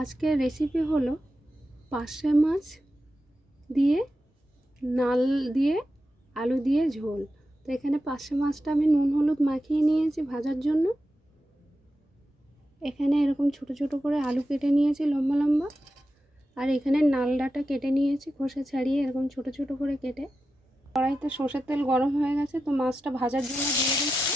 আজকের রেসিপি হলো পার্শে মাছ দিয়ে নাল দিয়ে আলু দিয়ে ঝোল। তো এখানে পার্শে মাছটা আমি নুন হলুদ মাখিয়ে নিয়েছি ভাজার জন্য। এখানে এরকম ছোট ছোট করে আলু কেটে নিয়েছি লম্বা লম্বা, আর এখানে নাল ডাঁটা কেটে নিয়েছি খোসা ছাড়িয়ে এরকম ছোট ছোট করে কেটে। কড়াইতে সর্ষের তেল গরম হয়ে গেছে, তো মাছটা ভাজার জন্য দিয়ে দিচ্ছি।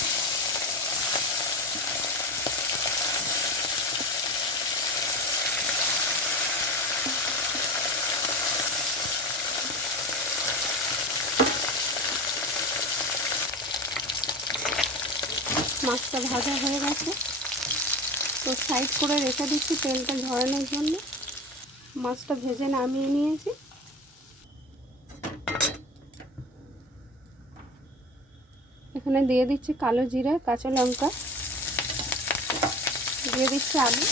মাছটা ভাজা হয়ে গেছে, তো সাইড করে রেখে দিচ্ছি তেলটা ঝরানোর জন্য। মাছটা ভেজে নামিয়ে নিয়েছি। এখানে দিয়ে দিচ্ছি কালো জিরা, কাঁচা লঙ্কা, দিয়ে দিচ্ছি আলু।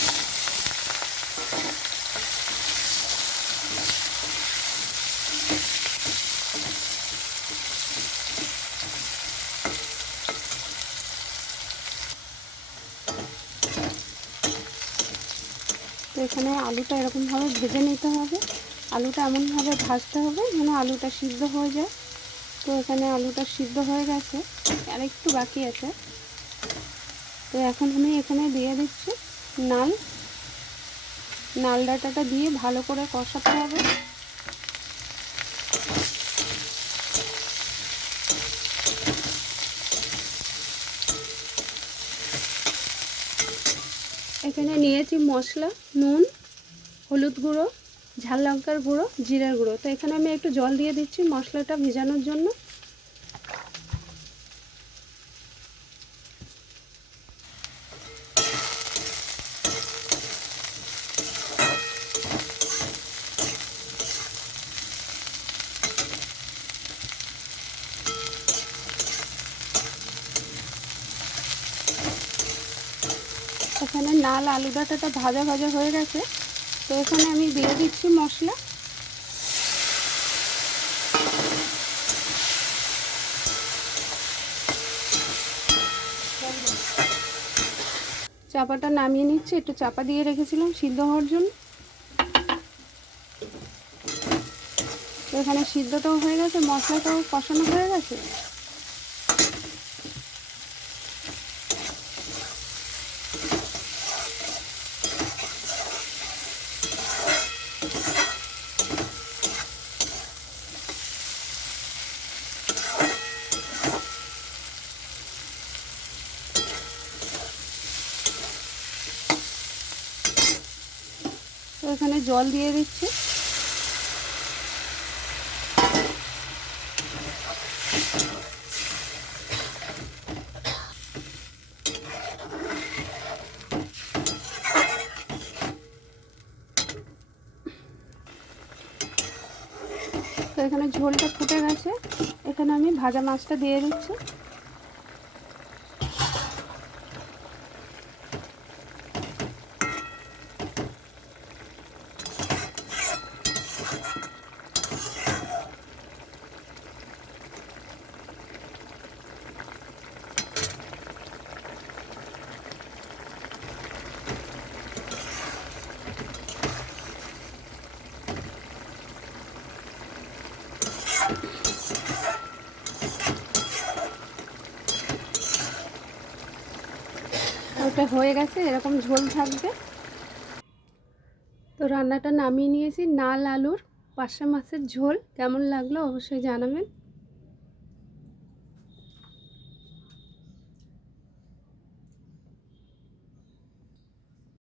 তো এখানে আলুটা এরকমভাবে ভেজে নিতে হবে। আলুটা এমনভাবে ভাজতে হবে যেন আলুটা সিদ্ধ হয়ে যায়। তো এখানে আলুটা সিদ্ধ হয়ে গেছে, আর একটু বাকি আছে। তো এখন আমি এখানে দিয়ে দিচ্ছি নাল ডাঁটাটা দিয়ে ভালো করে কষাতে হবে। এখানে নিয়েছি মশলা, নুন, হলুদ গুঁড়ো, ঝাল লঙ্কার গুঁড়ো, জিরার গুঁড়ো। তো এখানে আমি একটু জল দিয়ে দিচ্ছি মশলাটা ভেজানোর জন্য। এখানে নাল আলু ডাঁটাটা ভাজা ভাজা হয়ে গেছে, তো এখানে আমি দিয়ে দিচ্ছি মশলা। চাপাটা নামিয়ে নিচ্ছি, একটু চাপা দিয়ে রেখেছিলাম সিদ্ধ হওয়ার জন্য। তো এখানে সিদ্ধটাও হয়ে গেছে, মশলাটাও কষানো হয়ে গেছে। তো এখানে জল দিয়ে দিচ্ছি। তো এখানে ঝোলটা ফুটে গেছে, এখানে আমি ভাজা মাছটা দিয়ে দিচ্ছি। ওটা হয়ে গেছে, এরকম ঝোল থাকবে। তো রান্নাটা নামিয়ে নিয়েছি, নাল আলুর পার্শে মাছের ঝোল। কেমন লাগলো অবশ্যই জানাবেন।